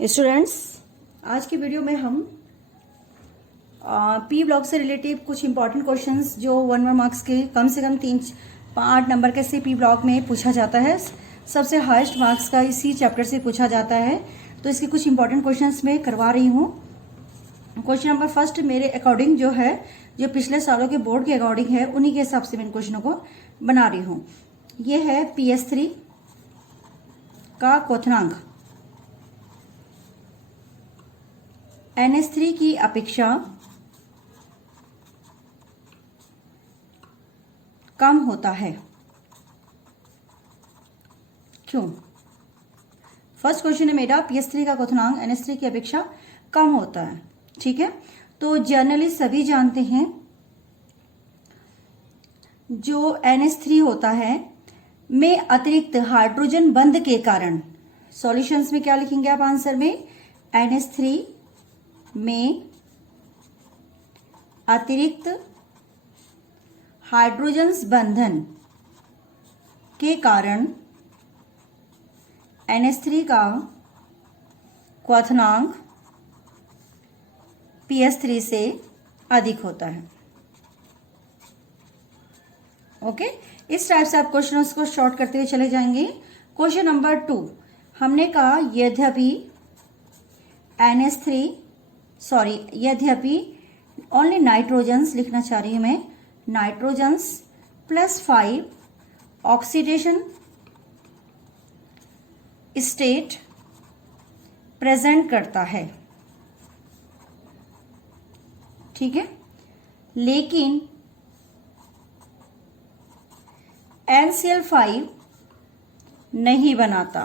Students, आज की video में हम पी ब्लॉक से रिलेटिव कुछ इंपॉर्टेंट क्वेश्चंस जो 1 मार्क्स के कम से कम 3-8 नंबर के से पी ब्लॉक में पूछा जाता है। सबसे हाईएस्ट मार्क्स का इसी चैप्टर से पूछा जाता है, तो इसके कुछ इंपॉर्टेंट क्वेश्चंस मैं करवा रही हूँ। क्वेश्चन नंबर फर्स्ट मेरे अकॉर्डिंग जो है, जो पिछले सालों के बोर्ड के अकॉर्डिंग है, उन्हीं के हिसाब से मैं इन क्वेश्चनों को बना रही हूँ। ये है PS3 का क्वथनांक NH3 की अपेक्षा कम होता है, क्यों? फर्स्ट क्वेश्चन है मेरा, PS3 का क्वथनांक NH3 की अपेक्षा कम होता है। ठीक है, तो जनरली सभी जानते हैं जो NH3 होता है में अतिरिक्त हाइड्रोजन बंध के कारण, सॉल्यूशंस में क्या लिखेंगे आप आंसर में? NH3 में अतिरिक्त हाइड्रोजन बंधन के कारण NH3 का क्वथनांक PS3 से अधिक होता है। ओके, इस टाइप से आप क्वेश्चंस को शॉर्ट करते हुए चले जाएंगे। क्वेश्चन नंबर 2, हमने कहा यद्यपि ओनली नाइट्रोजन्स लिखना चाह रही हूं मैं, नाइट्रोजन्स +5 ऑक्सीडेशन स्टेट प्रेजेंट करता है। ठीक है, लेकिन NCl5 नहीं बनाता,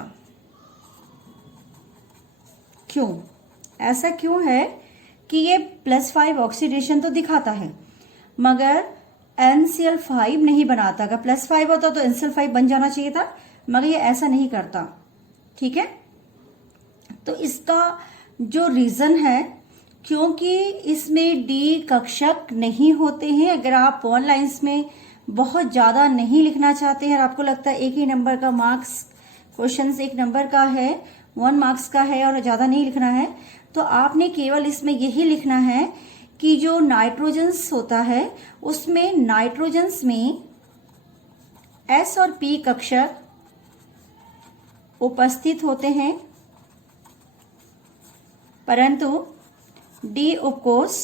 क्यों? ऐसा क्यों है कि ये +5 ऑक्सीडेशन तो दिखाता है मगर NCl5 नहीं बनाता। अगर +5 होता तो NCl5 बन जाना चाहिए था, मगर ये ऐसा नहीं करता। ठीक है, तो इसका जो रीजन है, क्योंकि इसमें D कक्षक नहीं होते हैं। अगर आप वन लाइन्स में बहुत ज्यादा नहीं लिखना चाहते हैं और आपको लगता है एक ही नंबर का मार्क्स, क्वेश्चन 1 नंबर का है, 1 मार्क्स का है और ज्यादा नहीं लिखना है, तो आपने केवल इसमें यही लिखना है कि जो नाइट्रोजन्स होता है उसमें नाइट्रोजन्स में S और P कक्षक उपस्थित होते हैं, परंतु D उपकोष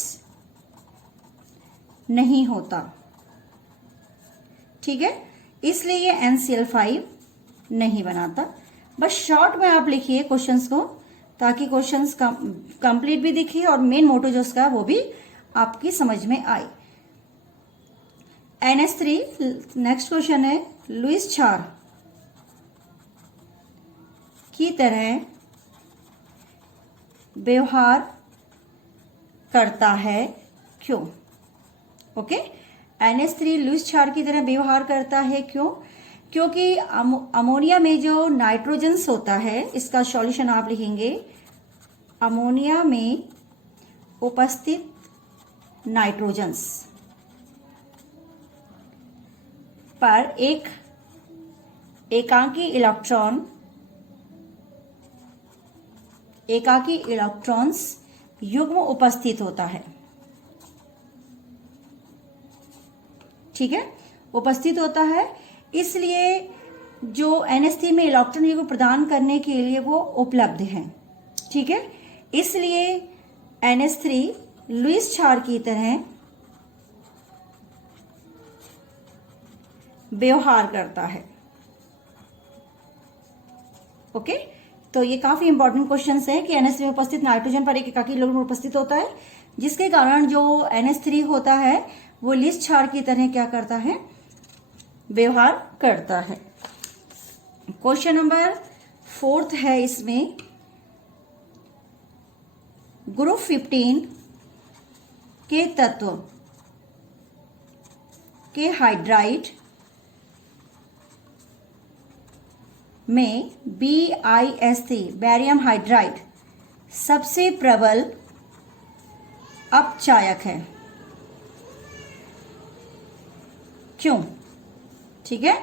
नहीं होता। ठीक है, इसलिए ये NCl5 नहीं बनाता। बस शॉर्ट में आप लिखिए क्वेश्चंस को, ताकि क्वेश्चंस कंप्लीट भी दिखे और मेन मोटो जो उसका वो भी आपकी समझ में आए। NH3, नेक्स्ट क्वेश्चन है, लुईस क्षार की तरह व्यवहार करता है, क्यों? ओके, NH3 लुईस क्षार की तरह व्यवहार करता है, क्यों? क्योंकि अमोनिया में जो नाइट्रोजन्स होता है, इसका सॉल्यूशन आप लिखेंगे, अमोनिया में उपस्थित नाइट्रोजन्स पर एक एकाकी इलेक्ट्रॉन्स युग्म उपस्थित होता है। ठीक है, उपस्थित होता है, इसलिए जो NH3 में इलेक्ट्रॉन युग्म प्रदान करने के लिए वो उपलब्ध है। ठीक है, इसलिए NH3 लुईस क्षार की तरह व्यवहार करता है। ओके, तो ये काफी इंपॉर्टेंट क्वेश्चन है कि NH3 में उपस्थित नाइट्रोजन पर एक एकाकी इलेक्ट्रॉन उपस्थित होता है, जिसके कारण जो NH3 होता है वो लुईस क्षार की तरह क्या करता है? व्यवहार करता है। क्वेश्चन नंबर 4 है, इसमें ग्रुप 15 के तत्व के हाइड्राइड में BiS3 बैरियम हाइड्राइड सबसे प्रबल अपचायक है, क्यों? ठीक है,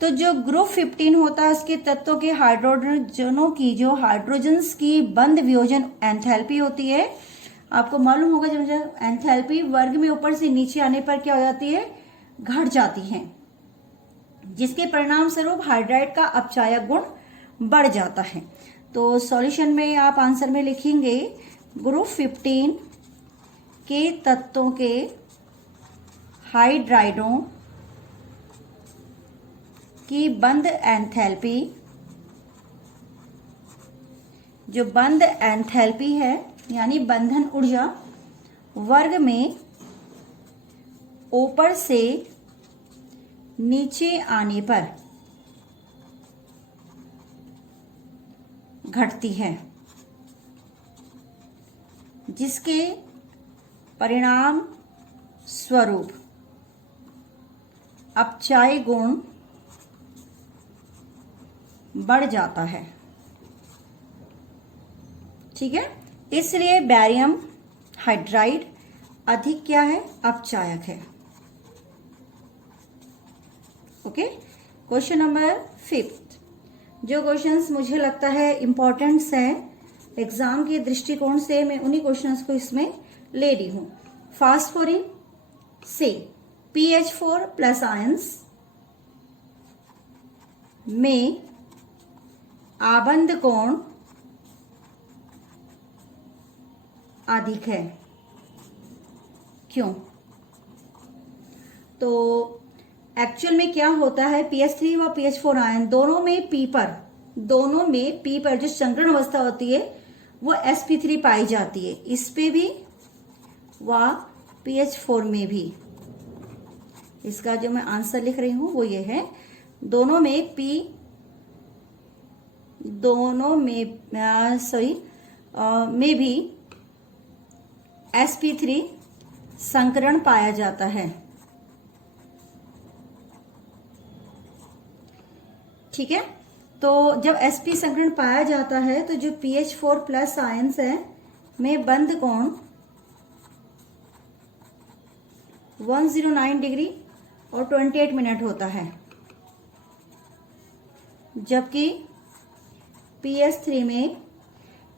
तो जो ग्रुप 15 होता है उसके तत्वों के हाइड्रोजनों की जो हाइड्रोजन्स की बंद वियोजन एंथैल्पी होती है, आपको मालूम होगा जब एंथैल्पी वर्ग में ऊपर से नीचे आने पर क्या हो जाती है, घट जाती है, जिसके परिणाम स्वरूप हाइड्राइड का अपचायक गुण बढ़ जाता है। तो सॉल्यूशन में आप आंसर में लिखेंगे ग्रुप 15 के तत्वों के हाइड्राइडों की बंद एंथैल्पी, जो बंद एंथैल्पी है यानी बंधन ऊर्जा वर्ग में ऊपर से नीचे आने पर घटती है, जिसके परिणाम स्वरूप अपचाय गुण बढ़ जाता है। ठीक है, इसलिए बैरियम हाइड्राइड अधिक क्या है, अपचायक है। Okay, question number 5। जो क्वेश्चंस मुझे लगता है इंपॉर्टेंट्स है एग्जाम के दृष्टिकोण से, मैं उन्हीं क्वेश्चंस को इसमें ले रही हूं। फास्फोरिन से PH4 प्लस आयंस में आबंध कोण अधिक है, क्यों? तो एक्चुअल में क्या होता है, PH3 व PH4 आयन दोनों में पी पर जो संकरण अवस्था होती है वो sp3 पाई जाती है, इस पे भी व PH4 में भी। इसका जो मैं आंसर लिख रही हूं वो ये है, दोनों में भी sp3 संकरण पाया जाता है। ठीक है, तो जब sp संकरण पाया जाता है तो जो PH4 प्लस आयंस है में बंध कोण 109 डिग्री और 28 मिनट होता है, जबकि PS3 में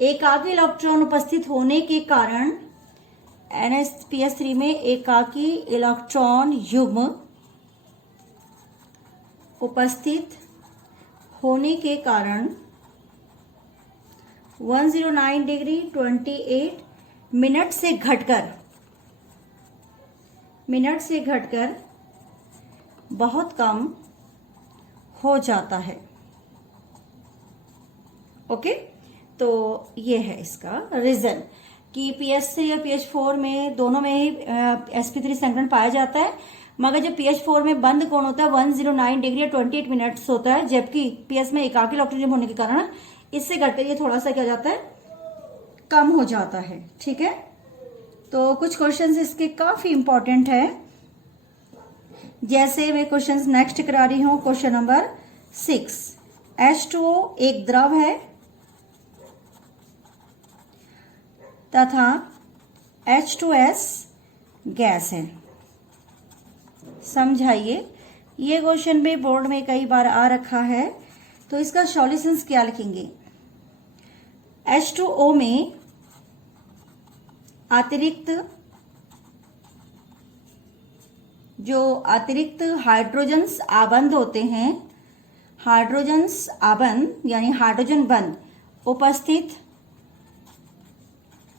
एकाकी इलेक्ट्रॉन उपस्थित होने के कारण PS3 में एकाकी इलेक्ट्रॉन युग्म उपस्थित होने के कारण 109 डिग्री 28 मिनट से घटकर बहुत कम हो जाता है। ओके, तो ये है इसका रीजन कि PS3 और PH4 में दोनों में ही sp3 संकरण पाया जाता है, मगर जो PH4 में बंद कोण होता है 109 डिग्री 28 मिनट्स होता है, जबकि PS में एकाकी इलेक्ट्रॉन होने के कारण इससे घटकर ये थोड़ा सा क्या जाता है, कम हो जाता है। ठीक है, तो कुछ क्वेश्चंस इसके काफी इंपॉर्टेंट है, जैसे मैं क्वेश्चंस नेक्स्ट करा रही हूं। क्वेश्चन नंबर 6, H2O एक द्रव है तथा H2S गैस है। समझाइए, ये क्वेश्चन भी बोर्ड में कई बार आ रखा है, तो इसका सॉल्यूशंस क्या लिखेंगे। H2O में अतिरिक्त हाइड्रोजन्स आबंध होते हैं, हाइड्रोजन्स आबंध यानी हाइड्रोजन बंध उपस्थित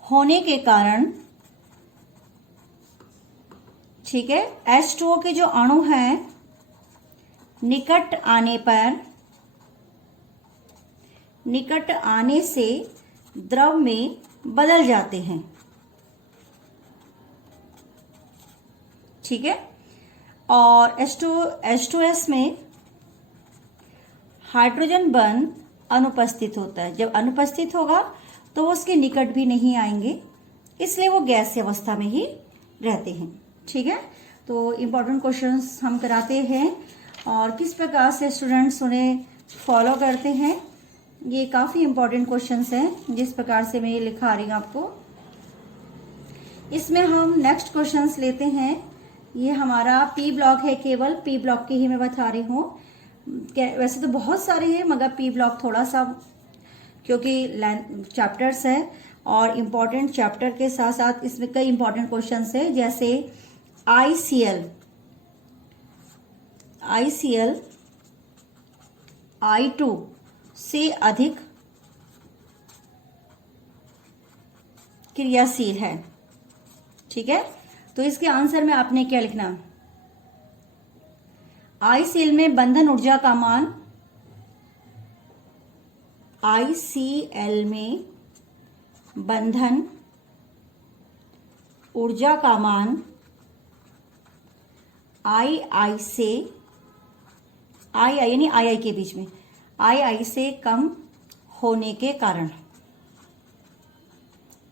होने के कारण, ठीक है, H2O के जो अणु हैं निकट आने से द्रव में बदल जाते हैं। ठीक है, और H2S में हाइड्रोजन बंध अनुपस्थित होता है। जब अनुपस्थित होगा तो वो उसके निकट भी नहीं आएंगे, इसलिए वो गैसीय अवस्था में ही रहते हैं। ठीक है, तो इम्पोर्टेंट क्वेश्चंस हम कराते हैं और किस प्रकार से स्टूडेंट्स उन्हें फॉलो करते हैं, ये काफ़ी इम्पोर्टेंट क्वेश्चंस हैं जिस प्रकार से मैं ये लिखा रही हूँ आपको। इसमें हम नेक्स्ट क्वेश्चंस लेते हैं। ये हमारा P ब्लॉक है, केवल P ब्लॉक की ही मैं बता रही हूँ। वैसे तो बहुत सारे हैं मगर पी ब्लॉक थोड़ा सा, क्योंकि चैप्टर्स है और इम्पॉर्टेंट चैप्टर के साथ साथ इसमें कई इंपॉर्टेंट क्वेश्चंस है, जैसे ICL I2 से अधिक क्रियाशील है। ठीक है, तो इसके आंसर में आपने क्या लिखना, ICL में बंधन ऊर्जा का मान, ICL में बंधन ऊर्जा का मान II से II यानी II के बीच में II से कम होने के कारण।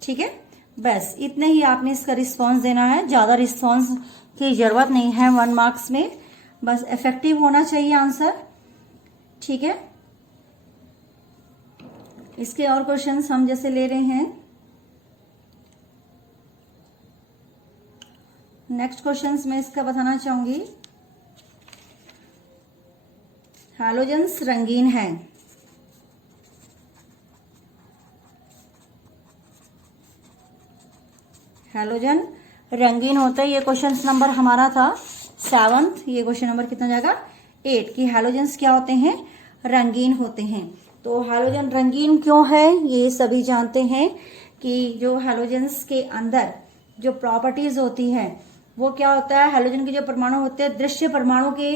ठीक है, बस इतने ही आपने इसका रिस्पांस देना है, ज्यादा रिस्पांस की जरूरत नहीं है 1 मार्क्स में, बस इफेक्टिव होना चाहिए आंसर। ठीक है, इसके और क्वेश्चंस हम जैसे ले रहे हैं, नेक्स्ट क्वेश्चंस में इसका बताना चाहूंगी, हैलोजेंस रंगीन है। हैलोजन रंगीन होता है, ये क्वेश्चन नंबर हमारा था 7th, ये क्वेश्चन नंबर कितना जाएगा 8, कि हैलोजेंस क्या होते हैं, रंगीन होते हैं। तो हैलोजन रंगीन क्यों है, ये सभी जानते हैं कि जो हैलोजेंस के अंदर जो प्रॉपर्टीज होती है वो क्या होता है, हैलोजन के जो परमाणु होते हैं दृश्य परमाणु के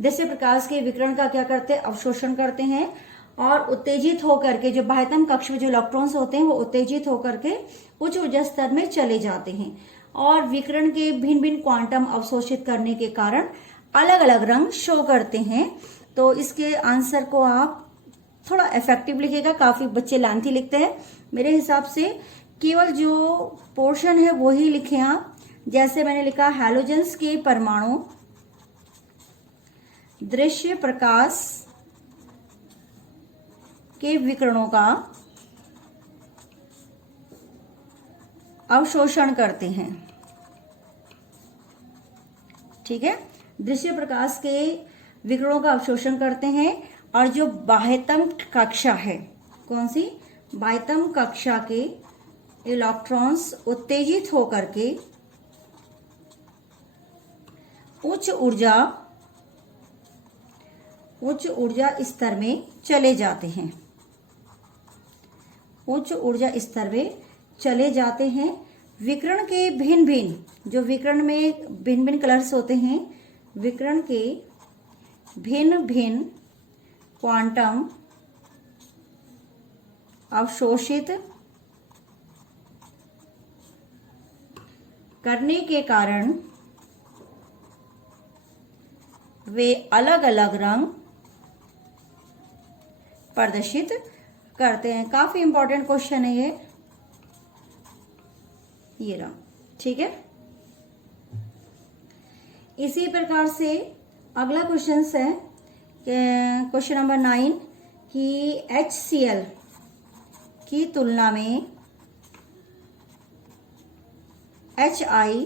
दृश्य प्रकाश के विकिरण का क्या करते हैं, अवशोषण करते हैं और उत्तेजित होकर के जो बाह्यतम कक्ष में जो इलेक्ट्रॉन्स होते हैं वो उत्तेजित होकर के उच्च ऊर्जा स्तर में चले जाते हैं और विकिरण के भिन्न भिन्न क्वांटम अवशोषित करने के कारण अलग अलग रंग शो करते हैं। तो इसके आंसर को आप थोड़ा इफेक्टिव लिखिएगा, काफी बच्चे लेंथी लिखते हैं, मेरे हिसाब से केवल जो पोर्शन है वो ही लिखे आप। जैसे मैंने लिखा, हैलोजेंस के परमाणु दृश्य प्रकाश के विकिरणों का अवशोषण करते हैं। ठीक है, दृश्य प्रकाश के विकिरणों का अवशोषण करते हैं और जो बाह्यतम कक्षा है, कौन सी, बाह्यतम कक्षा के इलेक्ट्रॉन्स उत्तेजित होकर के उच्च ऊर्जा स्तर में चले जाते हैं, उच्च ऊर्जा स्तर में चले जाते हैं। विकिरण के भिन्न भिन्न, जो विकिरण में भिन्न भिन्न कलर्स होते हैं, विकिरण के भिन्न भिन्न क्वांटम अवशोषित करने के कारण वे अलग अलग रंग प्रदर्शित करते हैं। काफी इंपॉर्टेंट क्वेश्चन है ये रहा। ठीक है, इसी प्रकार से अगला क्वेश्चन है क्वेश्चन नंबर 9 कि HCl की तुलना में HI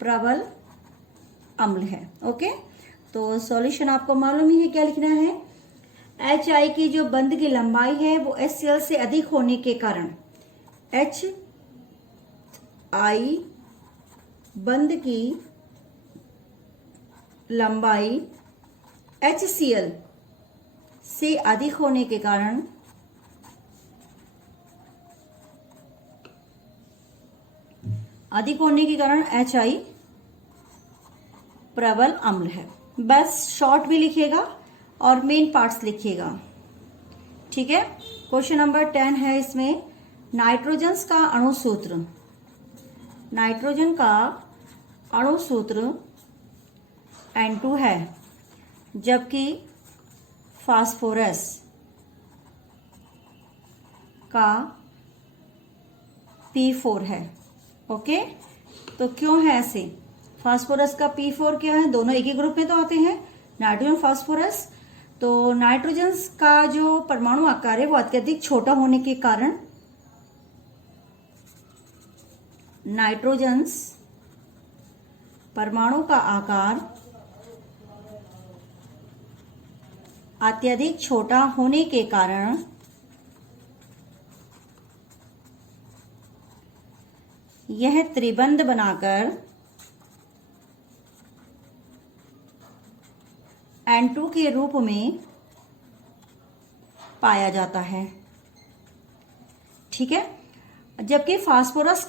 प्रबल अम्ल है। ओके, तो सॉल्यूशन आपको मालूम ही है क्या लिखना है, HI की जो बंध की लंबाई है वो HCl से अधिक होने के कारण HI बंध की लंबाई HCl से अधिक होने के कारण HI प्रबल अम्ल है। बस शॉर्ट भी लिखिएगा और मेन पार्ट्स लिखिएगा। ठीक है, क्वेश्चन नंबर 10 है, इसमें नाइट्रोजन का अणुसूत्र, नाइट्रोजन का अणुसूत्र N2 है, जबकि फास्फोरस का P4 है। ओके, तो क्यों है ऐसे, फास्फोरस का P4 क्या है, दोनों एक ही ग्रुप में तो आते हैं, नाइट्रोजन फास्फोरस। तो नाइट्रोजन का जो परमाणु आकार है वो अत्यधिक छोटा होने के कारण नाइट्रोजन परमाणु का आकार अत्यधिक छोटा होने के कारण यह त्रिबंध बनाकर N2 के रूप में पाया जाता है। ठीक है, जबकि फास्फोरस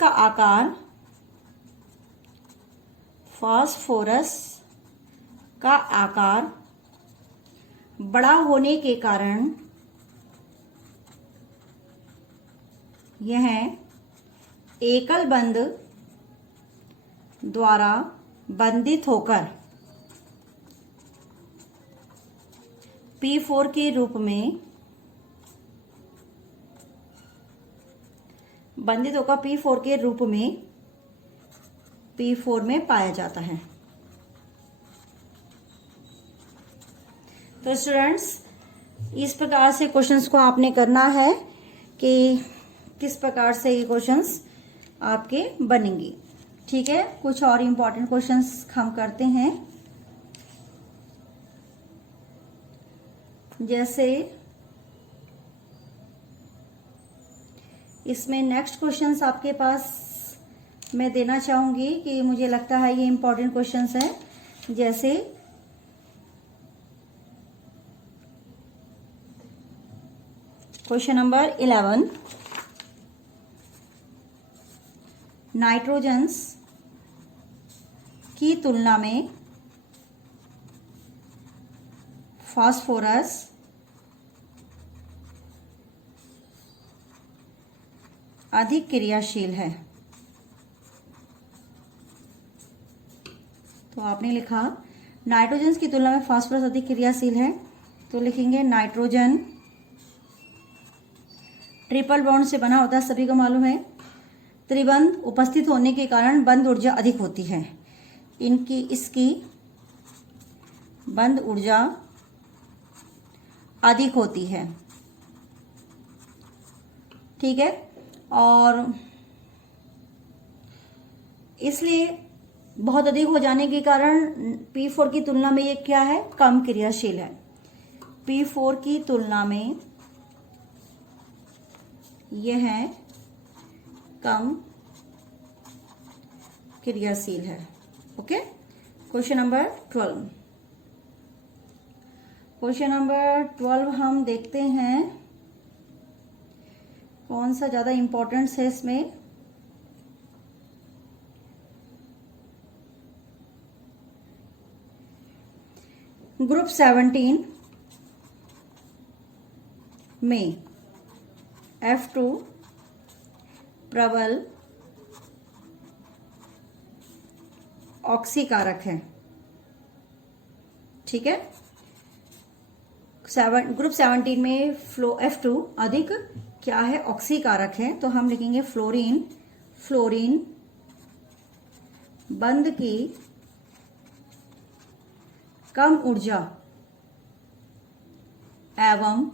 का आकार बड़ा होने के कारण यह एकल बंध द्वारा बंधित होकर P4 के रूप में P4 में पाया जाता है। तो स्टूडेंट्स, इस प्रकार से क्वेश्चंस को आपने करना है कि किस प्रकार से ये क्वेश्चंस आपके बनेंगे। ठीक है, कुछ और इम्पोर्टेंट क्वेश्चंस हम करते हैं। जैसे इसमें नेक्स्ट क्वेश्चंस आपके पास मैं देना चाहूंगी कि मुझे लगता है ये इम्पोर्टेंट क्वेश्चंस है। जैसे क्वेश्चन नंबर 11, नाइट्रोजन्स की तुलना में फास्फोरस अधिक क्रियाशील है। तो आपने लिखा नाइट्रोजन की तुलना में फास्फोरस अधिक क्रियाशील है, तो लिखेंगे नाइट्रोजन ट्रिपल बॉन्ड से बना होता है, सभी को मालूम है। त्रिबंध उपस्थित होने के कारण बंध ऊर्जा अधिक होती है। इसकी बंध ऊर्जा अधिक होती है। ठीक है, और इसलिए बहुत अधिक हो जाने के कारण P4 की तुलना में ये क्या है, कम क्रियाशील है। P4 की तुलना में यह है कम क्रियाशील है। Okay, question number 12। Question number 12 हम देखते हैं कौन सा ज्यादा इंपॉर्टेंस है इसमें। ग्रुप 17 में F2 प्रबल ऑक्सीकारक है। ठीक है, ग्रुप 17 में F2 अधिक क्या है, ऑक्सीकारक है। तो हम लिखेंगे फ्लोरीन बंध की कम ऊर्जा एवं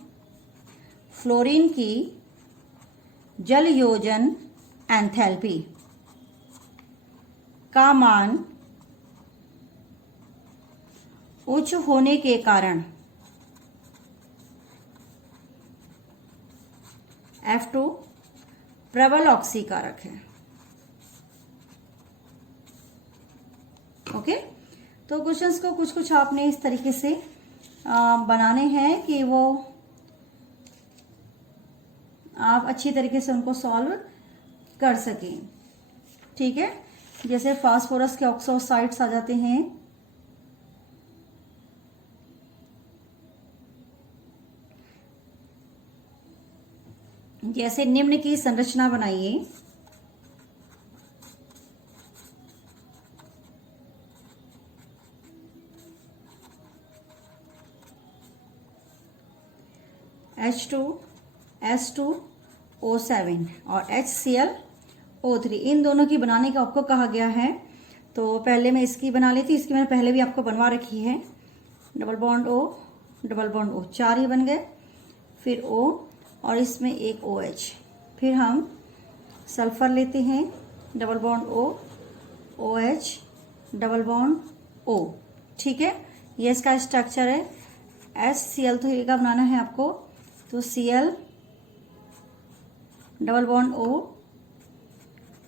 फ्लोरीन की जल योजन एंथैल्पी का मान उच्च होने के कारण F2 प्रबल ऑक्सीकारक है। ओके, तो क्वेश्चंस को कुछ आपने इस तरीके से बनाने हैं कि वो आप अच्छी तरीके से उनको सॉल्व कर सकें। ठीक है, जैसे फास्फोरस के ऑक्सोसाइड्स आ जाते हैं, जैसे निम्न की संरचना बनाइए। H2S2O7 और HClO3, इन दोनों की बनाने का आपको कहा गया है। तो पहले मैं इसकी बना लेती, इसकी मैंने पहले भी आपको बनवा रखी है। Double bond O, double bond O, 4 ही बन गए। फिर O और इसमें एक OH। फिर हम सल्फर लेते हैं, double bond O, OH, double bond O। ठीक है, ये इसका स्ट्रक्चर है HCl3 का बनाना है आपको, तो Cl double bond O,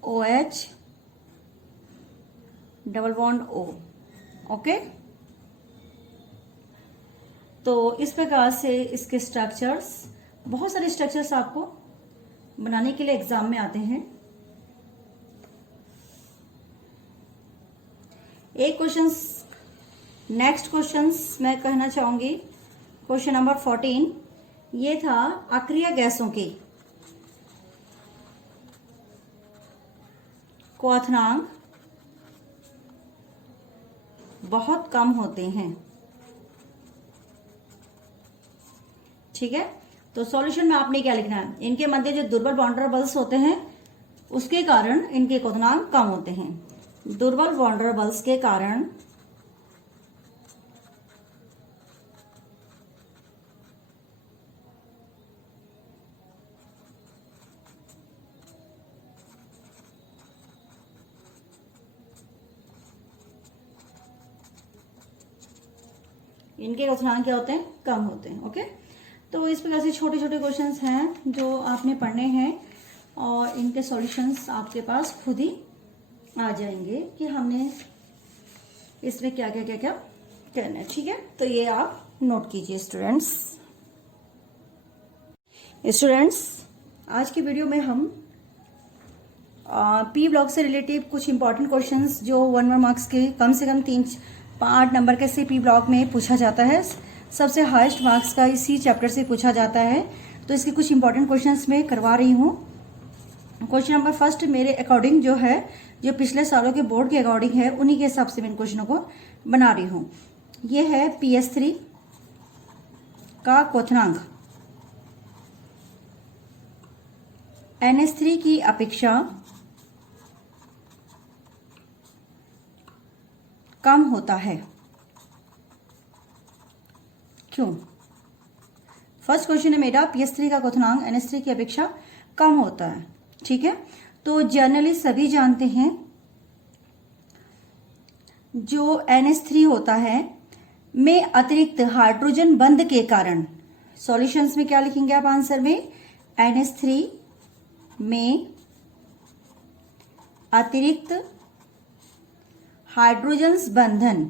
OH double bond O। Okay, तो इस प्रकार से इसके स्ट्रक्चर्स, बहुत सारे स्ट्रक्चर्स आपको बनाने के लिए एग्जाम में आते हैं। एक क्वेश्चन, नेक्स्ट क्वेश्चंस मैं कहना चाहूंगी, क्वेश्चन नंबर 14 ये था अक्रिय गैसों के क्वथनांक बहुत कम होते हैं। ठीक है, तो सॉल्यूशन में आपने क्या लिखना है, इनके मध्य जो दुर्बल बॉन्डर बल्स होते हैं उसके कारण इनके क्वथनांक कम होते हैं। दुर्बल बॉन्डर बल्स के कारण इनके क्वथनांक क्या होते हैं, कम होते हैं। ओके, तो इस प्रकार से छोटे छोटे क्वेश्चंस हैं जो आपने पढ़ने हैं और इनके सॉल्यूशंस आपके पास खुद ही आ जाएंगे कि हमने इसमें क्या क्या क्या क्या करना है। ठीक है, तो ये आप नोट कीजिए स्टूडेंट्स। आज की वीडियो में हम पी ब्लॉक से रिलेटिव कुछ इंपॉर्टेंट क्वेश्चंस जो 1 मार्क्स के कम से कम 3-5 नंबर के से पी ब्लॉक में पूछा जाता है, सबसे हाईएस्ट मार्क्स का इसी चैप्टर से पूछा जाता है, तो इसके कुछ इंपॉर्टेंट क्वेश्चंस मैं करवा रही हूँ। क्वेश्चन नंबर फर्स्ट मेरे अकॉर्डिंग जो है, जो पिछले सालों के बोर्ड के अकॉर्डिंग है, उन्हीं के हिसाब से मैं इन क्वेश्चनों को बना रही हूँ। ये है PS3 का क्वथनांक NH3 की अपेक्षा कम होता है, क्यों? फर्स्ट क्वेश्चन है मेरा, PS3 का क्वथनांक NH3 की अपेक्षा कम होता है। ठीक है, तो जनरली सभी जानते हैं जो NH3 होता है में अतिरिक्त हाइड्रोजन बंध के कारण, सॉल्यूशंस में क्या लिखेंगे आप आंसर में, NH3 में अतिरिक्त हाइड्रोजन बंधन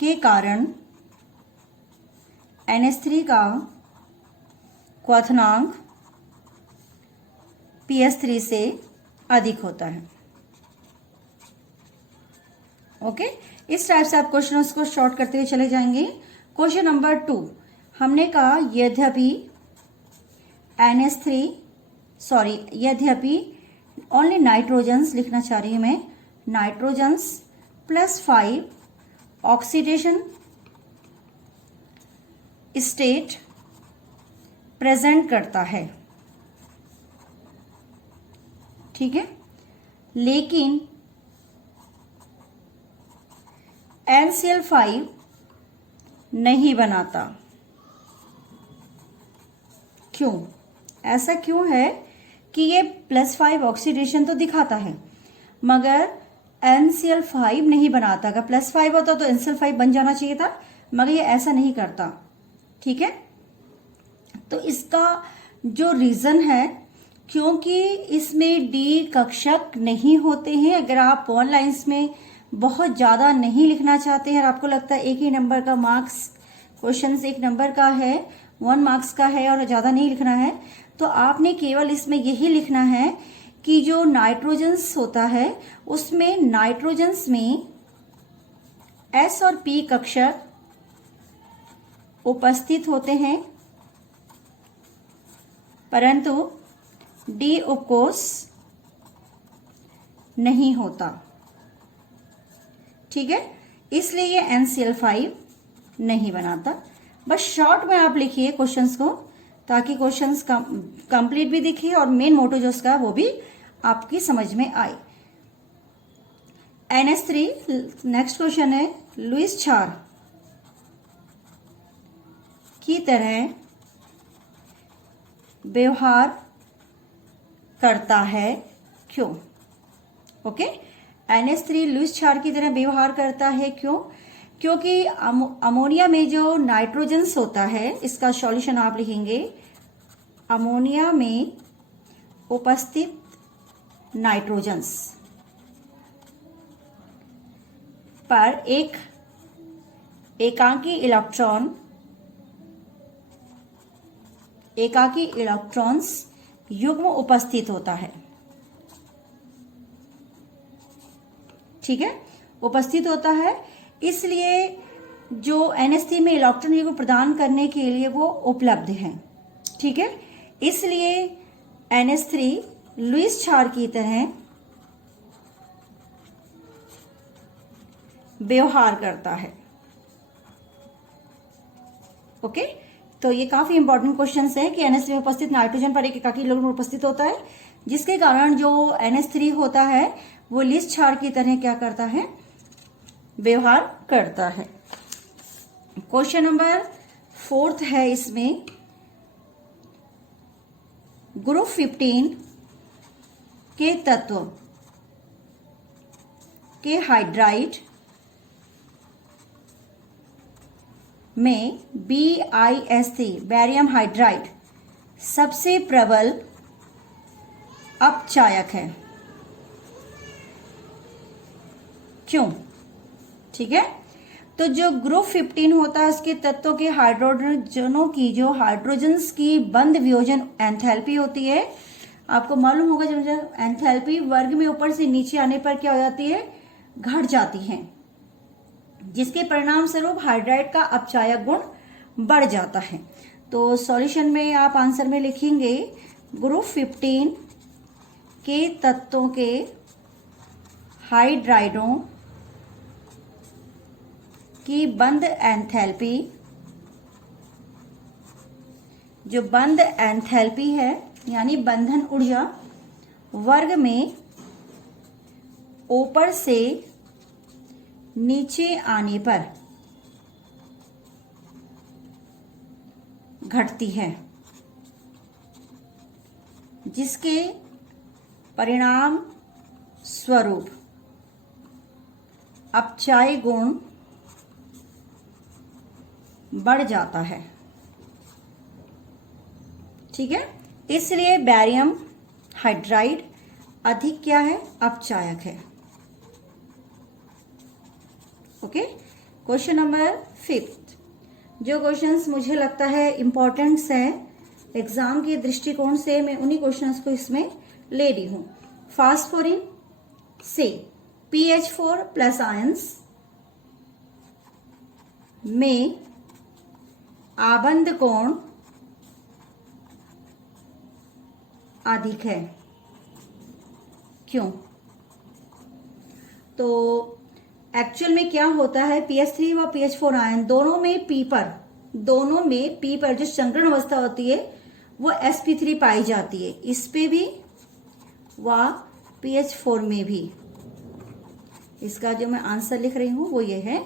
के कारण NH3 का क्वथनांक PS3 से अधिक होता है। ओके, इस टाइप से आप क्वेश्चंस को शॉर्ट करते हुए चले जाएंगे। क्वेश्चन नंबर 2 हमने कहा यद्यपि ओनली नाइट्रोजन्स लिखना चाह रही हूं मैं, नाइट्रोजन्स +5 ऑक्सीडेशन स्टेट प्रेजेंट करता है। ठीक है, लेकिन NCl5 नहीं बनाता, क्यों? ऐसा क्यों है कि ये +5 ऑक्सीडेशन तो दिखाता है मगर NCl5 नहीं बनाता। अगर +5 होता तो NCl5 बन जाना चाहिए था, मगर ये ऐसा नहीं करता। ठीक है, तो इसका जो रीजन है, क्योंकि इसमें D कक्षक नहीं होते हैं। अगर आप 1 लाइन्स में बहुत ज्यादा नहीं लिखना चाहते हैं और आपको लगता है एक ही नंबर का मार्क्स, क्वेश्चन 1 नंबर का है, 1 मार्क्स का है और ज्यादा नहीं लिखना है, तो आपने केवल इसमें यही लिखना है कि जो नाइट्रोजन्स होता है उसमें नाइट्रोजन्स में S और P कक्षक उपस्थित होते हैं परंतु D उपकोष नहीं होता। ठीक है, इसलिए ये NCl5 नहीं बनाता। बस शॉर्ट में आप लिखिए क्वेश्चंस को, ताकि क्वेश्चंस कंप्लीट भी दिखे और मेन मोटो जो उसका वो भी आपकी समझ में आए। NH3 नेक्स्ट क्वेश्चन है, लुईस क्षार की तरह व्यवहार करता है, क्यों? ओके, NH3 लुईस क्षार की तरह व्यवहार करता है, क्यों? क्योंकि अमोनिया में जो नाइट्रोजन्स होता है, इसका सॉल्यूशन आप लिखेंगे अमोनिया में उपस्थित नाइट्रोजन्स पर एक एकाकी इलेक्ट्रॉन्स युग्म उपस्थित होता है। ठीक है, उपस्थित होता है, इसलिए जो NH3 में इलेक्ट्रॉन युग्म प्रदान करने के लिए वो उपलब्ध है। ठीक है, इसलिए NH3 लुईस क्षार की तरह व्यवहार करता है। ओके, तो ये काफी इंपॉर्टेंट क्वेश्चन है कि NH3 में उपस्थित नाइट्रोजन पर एक एकाकी इलेक्ट्रॉन उपस्थित होता है, जिसके कारण जो NH3 होता है वो लुईस क्षार की तरह क्या करता है, व्यवहार करता है। क्वेश्चन नंबर 4 है, इसमें ग्रुप 15 के तत्व के हाइड्राइड में BiS3 बैरियम हाइड्राइड सबसे प्रबल अपचायक है। क्यों? ठीक है, तो जो ग्रुप 15 होता है उसके तत्वों के हाइड्रोजनों की जो हाइड्रोजन्स की बंद वियोजन एंथैल्पी होती है, आपको मालूम होगा जब एंथैल्पी वर्ग में ऊपर से नीचे आने पर क्या हो जाती है, घट जाती है, जिसके परिणाम स्वरूप हाइड्राइड का अपचायक गुण बढ़ जाता है। तो सॉल्यूशन में आप आंसर में लिखेंगे ग्रुप 15 के तत्वों के हाइड्राइडों की बंद एंथैल्पी, जो बंद एंथैल्पी है यानी बंधन ऊर्जा, वर्ग में ऊपर से नीचे आने पर घटती है, जिसके परिणाम स्वरूप अपचाय गुण बढ़ जाता है। ठीक है, इसलिए बैरियम हाइड्राइड अधिक क्या है, अपचायक है। ओके, क्वेश्चन नंबर 5, जो क्वेश्चंस मुझे लगता है इंपॉर्टेंट्स है एग्जाम के दृष्टिकोण से, मैं उन्हीं क्वेश्चंस को इसमें ले रही हूं। फास्फोरिन से PH4 प्लस आयंस में आबंध कोण अधिक है। क्यों? तो एक्चुअल में क्या होता है, PH3 व PH4 आयन दोनों में P पर जो संकरण अवस्था होती है वो sp3 पाई जाती है, इस पे भी व PH4 में भी। इसका जो मैं आंसर लिख रही हूं वो ये है,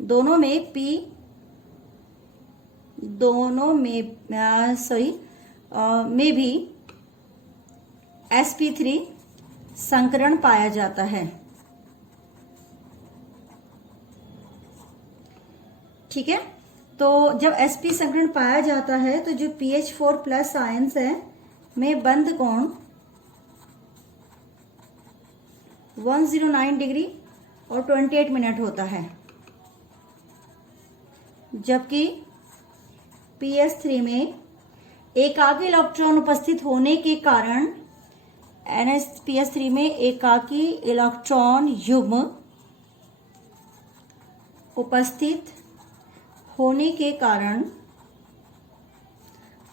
दोनों में में भी sp3 संकरण पाया जाता है। ठीक है, तो जब sp संकरण पाया जाता है तो जो PH4 प्लस आयंस है में बंध कोण 109 डिग्री और 28 मिनट होता है, जबकि PS3 में एकाकी इलेक्ट्रॉन उपस्थित होने के कारण PS3 में एकाकी इलेक्ट्रॉन युग्म उपस्थित होने के कारण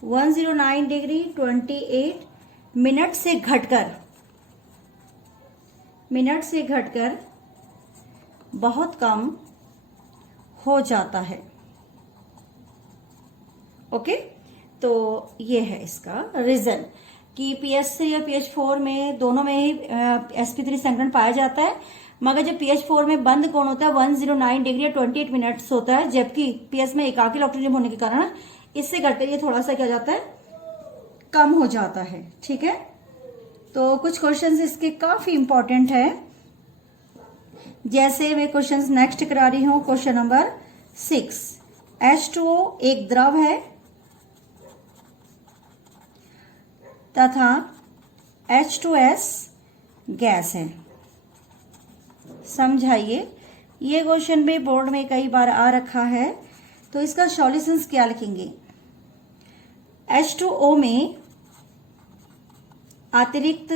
109 डिग्री 28 मिनट से घटकर बहुत कम हो जाता है। ओके, तो ये है इसका रीजन कि PS3 और PH4 में दोनों में ही sp3 संकरण पाया जाता है, मगर जब PH4 में बंद कोण होता है 109 डिग्री 28 मिनट्स होता है, जबकि PS में एकाकी इलेक्ट्रॉन होने के कारण इससे घटकर ये थोड़ा सा क्या जाता है, कम हो जाता है। ठीक है, तो कुछ क्वेश्चंस इसके काफी इंपॉर्टेंट है जैसे मैं क्वेश्चंस नेक्स्ट करा रही हूं, क्वेश्चन नंबर 6, H2O एक द्रव है तथा H2S गैस है। समझाइए, ये क्वेश्चन भी बोर्ड में कई बार आ रखा है, तो इसका सॉल्यूशंस क्या लिखेंगे। H2O में अतिरिक्त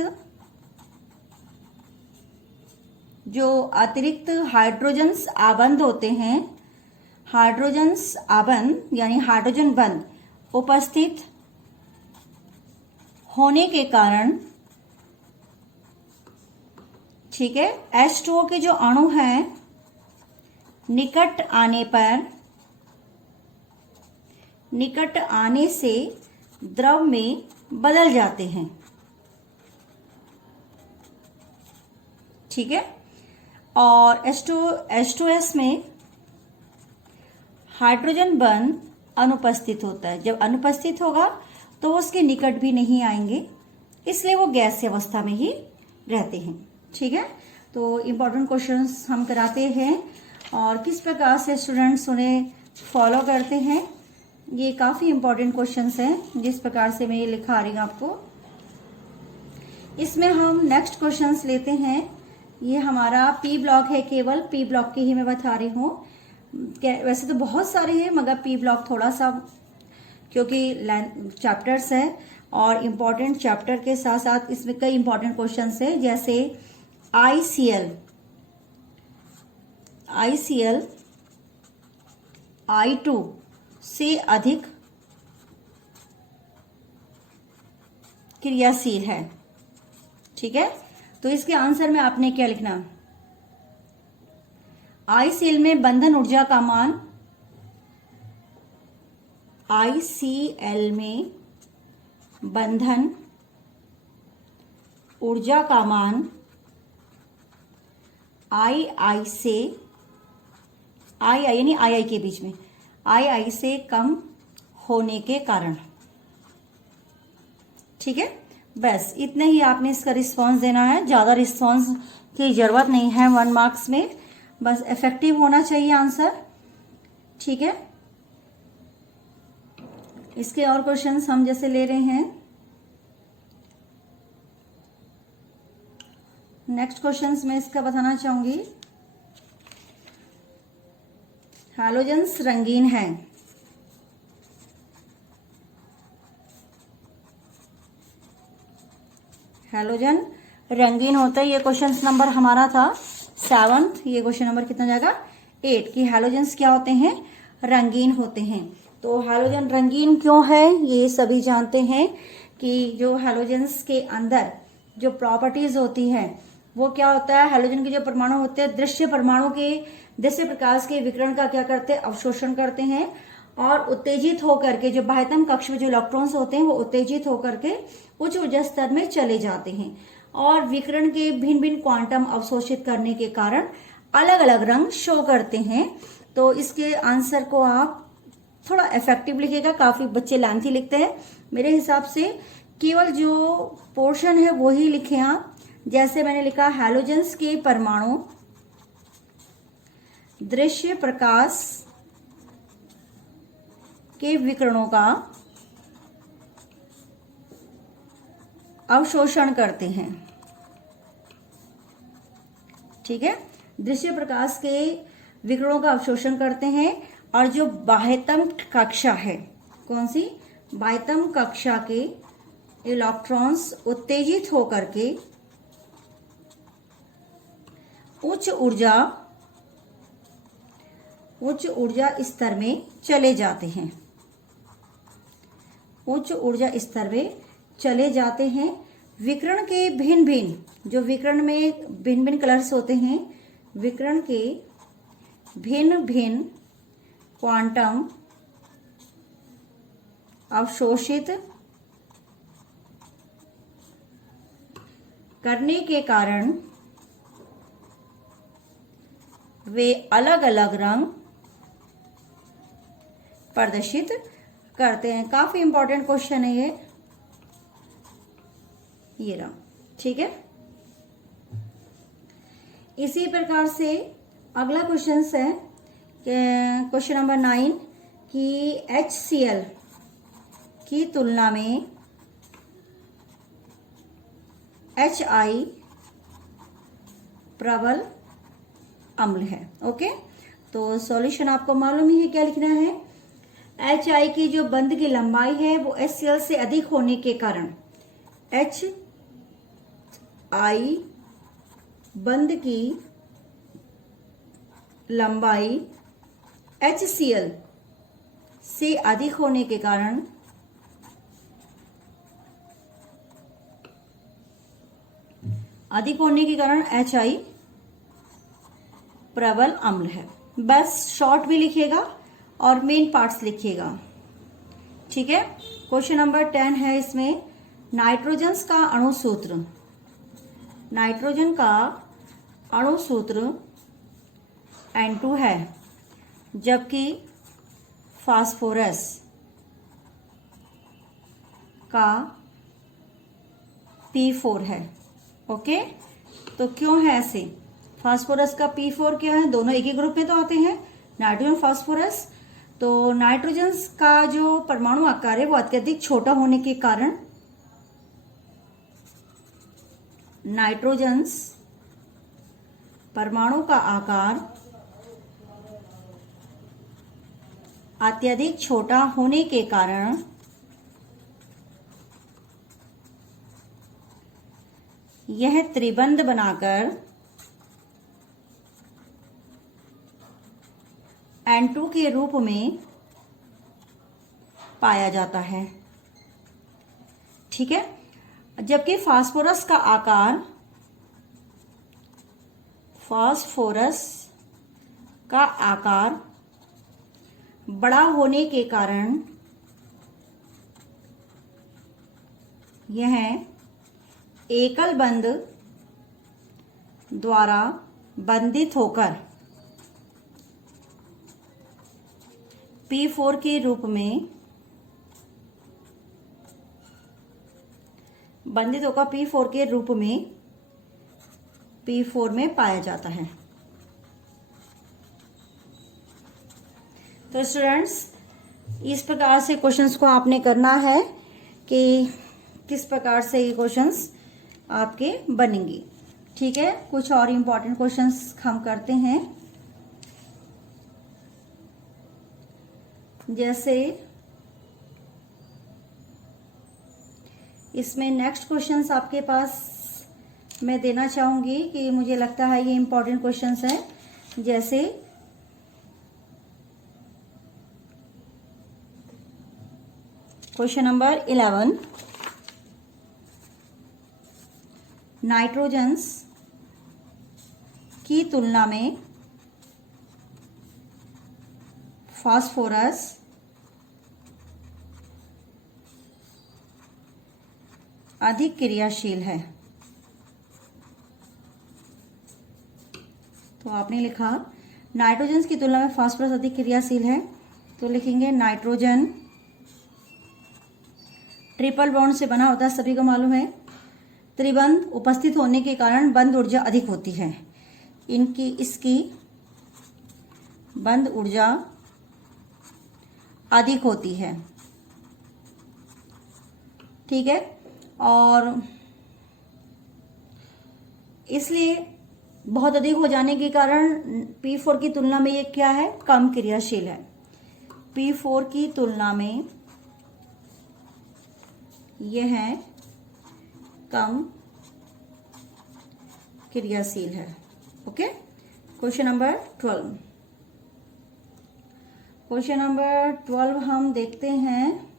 हाइड्रोजन्स आबंध होते हैं, हाइड्रोजन्स आबंध यानी हाइड्रोजन बंध उपस्थित होने के कारण, ठीक है, H2O के जो अणु हैं निकट आने से द्रव में बदल जाते हैं। ठीक है, और H2S में हाइड्रोजन बंध अनुपस्थित होता है। जब अनुपस्थित होगा तो वो उसके निकट भी नहीं आएंगे, इसलिए वो गैस अवस्था में ही रहते हैं। ठीक है, तो इम्पोर्टेंट क्वेश्चंस हम कराते हैं और किस प्रकार से स्टूडेंट्स उन्हें फॉलो करते हैं, ये काफ़ी इम्पोर्टेंट क्वेश्चंस हैं जिस प्रकार से मैं ये लिखा रही हूँ आपको। इसमें हम नेक्स्ट क्वेश्चंस लेते हैं। ये हमारा पी ब्लॉक है, केवल पी ब्लॉक की ही मैं बता रही हूँ। वैसे तो बहुत सारे हैं मगर पी ब्लॉक थोड़ा सा, क्योंकि चैप्टर्स है और इम्पोर्टेंट चैप्टर के साथ साथ इसमें कई इम्पोर्टेंट क्वेश्चंस है, जैसे ICL I2 से अधिक क्रियाशील है। ठीक है, तो इसके आंसर में आपने क्या लिखना, ICL में बंधन ऊर्जा का मान, ICL में बंधन ऊर्जा का मान II से यानी II के बीच में II से कम होने के कारण। ठीक है, बस इतने ही आपने इसका रिस्पांस देना है, ज़्यादा रिस्पांस की ज़रूरत नहीं है 1 मार्क्स में, बस इफेक्टिव होना चाहिए आंसर। ठीक है, इसके और क्वेश्चंस हम जैसे ले रहे हैं। नेक्स्ट क्वेश्चंस में इसका बताना चाहूंगी, हैलोजन्स रंगीन है। हैलोजन रंगीन होता है, ये क्वेश्चन नंबर हमारा था 7th। ये क्वेश्चन नंबर कितना जाएगा 8 कि हैलोजन्स क्या होते हैं, रंगीन होते हैं। तो हैलोजन रंगीन क्यों है, ये सभी जानते हैं कि जो हैलोजन्स के अंदर जो प्रॉपर्टीज होती है वो क्या होता है, हैलोजन के जो परमाणु होते हैं दृश्य प्रकाश के विकिरण का क्या करते हैं, अवशोषण करते हैं और उत्तेजित होकर के जो बाह्यतम कक्ष में जो इलेक्ट्रॉन्स होते हैं वो उत्तेजित होकर के उच्च ऊर्जा स्तर में चले जाते हैं और विकिरण के भिन्न भिन्न क्वांटम अवशोषित करने के कारण अलग अलग रंग शो करते हैं। तो इसके आंसर को आप थोड़ा इफेक्टिव लिखिएगा, काफी बच्चे लेंथी लिखते हैं, मेरे हिसाब से केवल जो पोर्शन है वो ही लिखें आप। जैसे मैंने लिखा, हैलोजन्स के परमाणु दृश्य प्रकाश के विकिरणों का अवशोषण करते हैं। ठीक है, दृश्य प्रकाश के विकिरणों का अवशोषण करते हैं और जो बाह्यतम कक्षा है, कौन सी, बाह्यतम कक्षा के इलेक्ट्रॉन्स उत्तेजित होकर के उच्च ऊर्जा स्तर में चले जाते हैं। उच्च ऊर्जा स्तर में चले जाते हैं। विकिरण के भिन्न जो विकिरण में भिन्न कलर्स होते हैं, विकिरण के भिन्न क्वांटम अवशोषित करने के कारण वे अलग अलग रंग प्रदर्शित करते हैं। काफी इंपॉर्टेंट क्वेश्चन है ये रहा। ठीक है, इसी प्रकार से अगला क्वेश्चन है क्वेश्चन नंबर 9 कि HCl की तुलना में HI प्रबल अम्ल है। ओके, तो सॉल्यूशन आपको मालूम ही है क्या लिखना है। HI की जो बंध की लंबाई है वो HCl से अधिक होने के कारण HI बंध की लंबाई HCl से अधिक होने के कारण HI प्रबल अम्ल है। बस शॉर्ट भी लिखिएगा और मेन पार्ट्स लिखिएगा, ठीक है। क्वेश्चन नंबर 10 है, इसमें नाइट्रोजन का अणु सूत्र N2 है, जबकि फास्फोरस का P4 है। ओके, तो क्यों है ऐसे? फास्फोरस का P4 क्या है? दोनों एक ही ग्रुप में तो आते हैं, नाइट्रोजन फास्फोरस। तो नाइट्रोजन का जो परमाणु आकार है वो अत्यधिक छोटा होने के कारण नाइट्रोजन परमाणु का आकार अत्यधिक छोटा होने के कारण यह त्रिबंध बनाकर N2 के रूप में पाया जाता है, ठीक है। जबकि फास्फोरस का आकार बड़ा होने के कारण यह एकल बंध द्वारा बंधित होकर P4 के रूप में P4 में पाया जाता है। तो स्टूडेंट्स, इस प्रकार से क्वेश्चंस को आपने करना है कि किस प्रकार से ये क्वेश्चंस आपके बनेंगे, ठीक है। कुछ और इम्पोर्टेंट क्वेश्चंस हम करते हैं, जैसे इसमें नेक्स्ट क्वेश्चंस आपके पास मैं देना चाहूंगी कि मुझे लगता है ये इम्पोर्टेंट क्वेश्चंस हैं। जैसे क्वेश्चन नंबर 11, नाइट्रोजन की तुलना में फास्फोरस अधिक क्रियाशील है। तो आपने लिखा नाइट्रोजन की तुलना में फास्फोरस अधिक क्रियाशील है, तो लिखेंगे नाइट्रोजन ट्रिपल बॉन्ड से बना होता है, सभी को मालूम है। त्रिबंध उपस्थित होने के कारण बंध ऊर्जा अधिक होती है, इसकी बंध ऊर्जा अधिक होती है, ठीक है। और इसलिए बहुत अधिक हो जाने के कारण P4 की तुलना में ये क्या है? कम क्रियाशील है। P4 की तुलना में यह है कम क्रियाशील है। ओके, क्वेश्चन नंबर 12 हम देखते हैं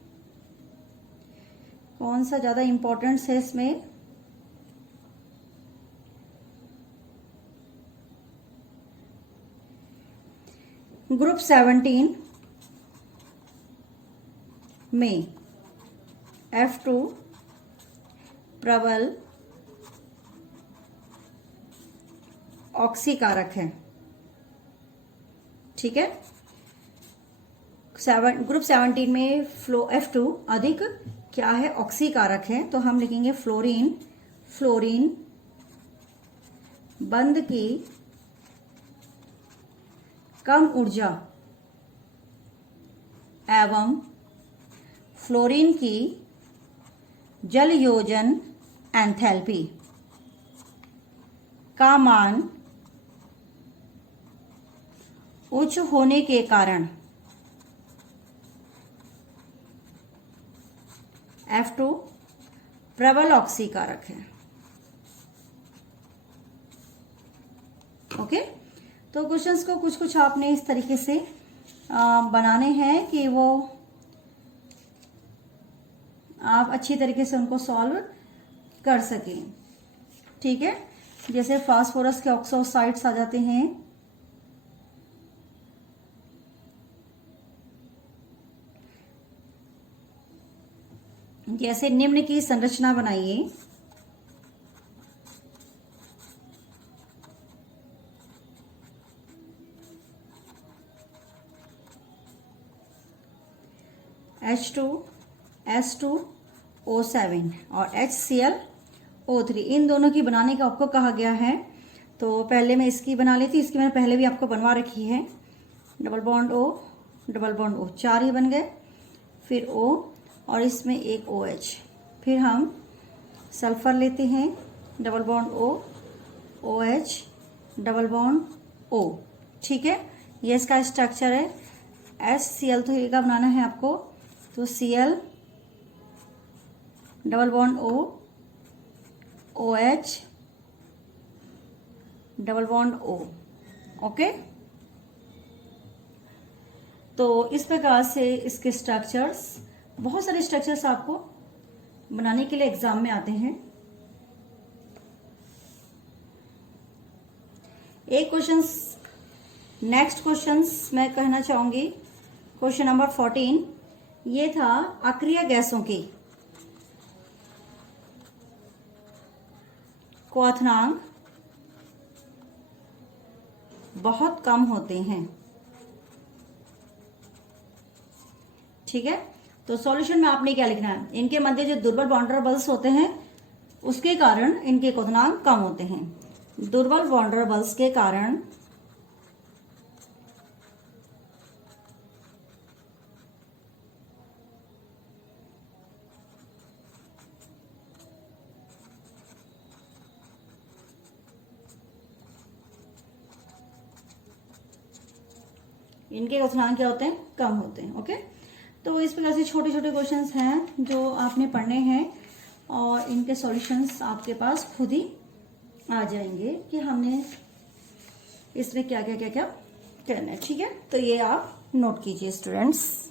कौन सा ज्यादा इंपॉर्टेंस है इसमें। ग्रुप 17 में F2 प्रबल ऑक्सीकारक है, ठीक है। ग्रुप 17 में F2 अधिक क्या है? ऑक्सीकारक है। तो हम लिखेंगे फ्लोरीन बंद की कम ऊर्जा एवं फ्लोरीन की जल योजन एंथैल्पी का मान उच्च होने के कारण F2 प्रबल ऑक्सीकारक है। ओके, तो क्वेश्चंस को कुछ कुछ आपने इस तरीके से बनाने हैं कि वो आप अच्छी तरीके से उनको सॉल्व कर सकें। ठीक है, जैसे फास्फोरस के ऑक्सोसाइड्स आ जाते हैं, जैसे निम्न की संरचना बनाइए। H2S2O7 और HClO3, इन दोनों की बनाने का आपको कहा गया है। तो पहले मैं इसकी बना लेती, इसकी मैंने पहले भी आपको बनवा रखी है। Double bond O, double bond O, 4 ही बन गए। फिर O और इसमें एक OH। फिर हम सल्फर लेते हैं, double bond O, OH, double bond O। ठीक है, ये इसका स्ट्रक्चर है। HCl3 का बनाना है आपको, तो Cl, double bond O, OH, double bond O। Okay, तो इस प्रकार से इसके स्ट्रक्चर्स, बहुत सारे स्ट्रक्चर्स आपको बनाने के लिए एग्जाम में आते हैं। एक क्वेश्चंस, नेक्स्ट क्वेश्चंस मैं कहना चाहूंगी, क्वेश्चन नंबर 14, ये था अक्रिय गैसों की क्वथनांक बहुत कम होते हैं। ठीक है, तो सॉल्यूशन में आपने क्या लिखना है, इनके मध्य जो दुर्बल बॉन्डर बल्स होते हैं उसके कारण इनके क्वथनांक कम होते हैं। दुर्बल बॉन्डर बल्स के कारण इनके क्वथनांक क्या होते हैं, कम होते हैं। ओके, तो इस प्रकार से छोटे छोटे क्वेश्चंस हैं जो आपने पढ़ने हैं और इनके सॉल्यूशंस आपके पास खुद ही आ जाएंगे कि हमने इसमें क्या क्या क्या क्या करना है। ठीक है, तो ये आप नोट कीजिए स्टूडेंट्स।